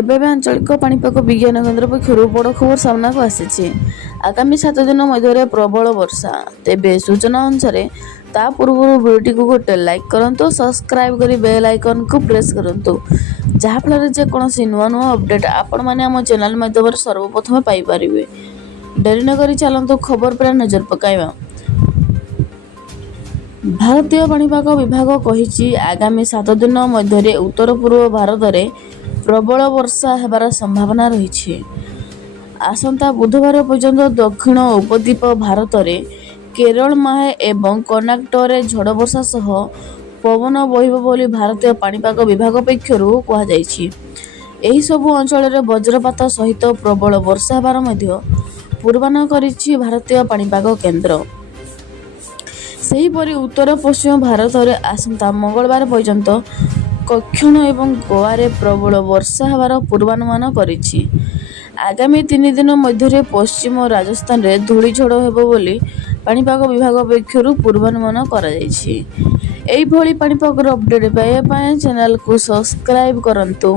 ଏବେ ଆଞ୍ଚଳିକ ପାଣିପାଗ ବିଜ୍ଞାନ କେନ୍ଦ୍ର ପକ୍ଷରୁ ବଡ଼ ଖବର ସାମ୍ନାକୁ ଆସିଛି। ଆଗାମୀ 7 ଦିନ ମଧ୍ୟରେ ପ୍ରବଳ ବର୍ଷା। ତେବେ ସୂଚନା ଅନୁସାରେ ତା ପୂର୍ବରୁ ଭିଡ଼ିଓଟିକୁ ଗୋଟେ ଲାଇକ୍ କରନ୍ତୁ, ସବସ୍କ୍ରାଇବ୍ କରି ବେଲ୍ ଆଇକନ୍କୁ ପ୍ରେସ୍ କରନ୍ତୁ, ଯାହାଫଳରେ ଯେକୌଣସି ନୂଆ ଅପଡେଟ୍ ଆପଣମାନେ ଆମ ଚ୍ୟାନେଲ ମାଧ୍ୟମରେ ସର୍ବପ୍ରଥମେ ପାଇପାରିବେ। ଡେରି ନକରି ଚାଲନ୍ତୁ ଖବର ଉପରେ ନଜର ପକାଇବା। ଭାରତୀୟ ପାଣିପାଗ ବିଭାଗ କହିଛି, ଆଗାମୀ 7 ଦିନ ମଧ୍ୟରେ ଉତ୍ତର ପୂର୍ବ ଭାରତରେ ପ୍ରବଳ ବର୍ଷା ହେବାର ସମ୍ଭାବନା ରହିଛି। ଆସନ୍ତା ବୁଧବାର ପର୍ଯ୍ୟନ୍ତ ଦକ୍ଷିଣ ଉପଦ୍ୱୀପ ଭାରତରେ କେରଳ, ମାହେ ଏବଂ କର୍ଣ୍ଣାଟକରେ ଝଡ଼ ବର୍ଷା ସହ ପବନ ବହିବ ବୋଲି ଭାରତୀୟ ପାଣିପାଗ ବିଭାଗ ପକ୍ଷରୁ କୁହାଯାଇଛି। ଏହିସବୁ ଅଞ୍ଚଳରେ ବଜ୍ରପାତ ସହିତ ପ୍ରବଳ ବର୍ଷା ହେବାର ମଧ୍ୟ ପୂର୍ବାନୁମାନ କରିଛି ଭାରତୀୟ ପାଣିପାଗ କେନ୍ଦ୍ର। ସେହିପରି ଉତ୍ତର ପଶ୍ଚିମ ଭାରତରେ ଆସନ୍ତା ମଙ୍ଗଳବାର ପର୍ଯ୍ୟନ୍ତ ଦକ୍ଷିଣ ଏବଂ ଗୋଆରେ ପ୍ରବଳ ବର୍ଷା ହେବାର ପୂର୍ବାନୁମାନ କରିଛି। ଆଗାମୀ 3 ଦିନ ମଧ୍ୟରେ ପଶ୍ଚିମ ରାଜସ୍ଥାନରେ ଧୂଳିଝଡ଼ ହେବ ବୋଲି ପାଣିପାଗ ବିଭାଗ ପକ୍ଷରୁ ପୂର୍ବାନୁମାନ କରାଯାଇଛି। ଏହିଭଳି ପାଣିପାଗର ଅପଡେଟ୍ ପାଇବା ପାଇଁ ଚ୍ୟାନେଲକୁ ସବସ୍କ୍ରାଇବ୍ କରନ୍ତୁ।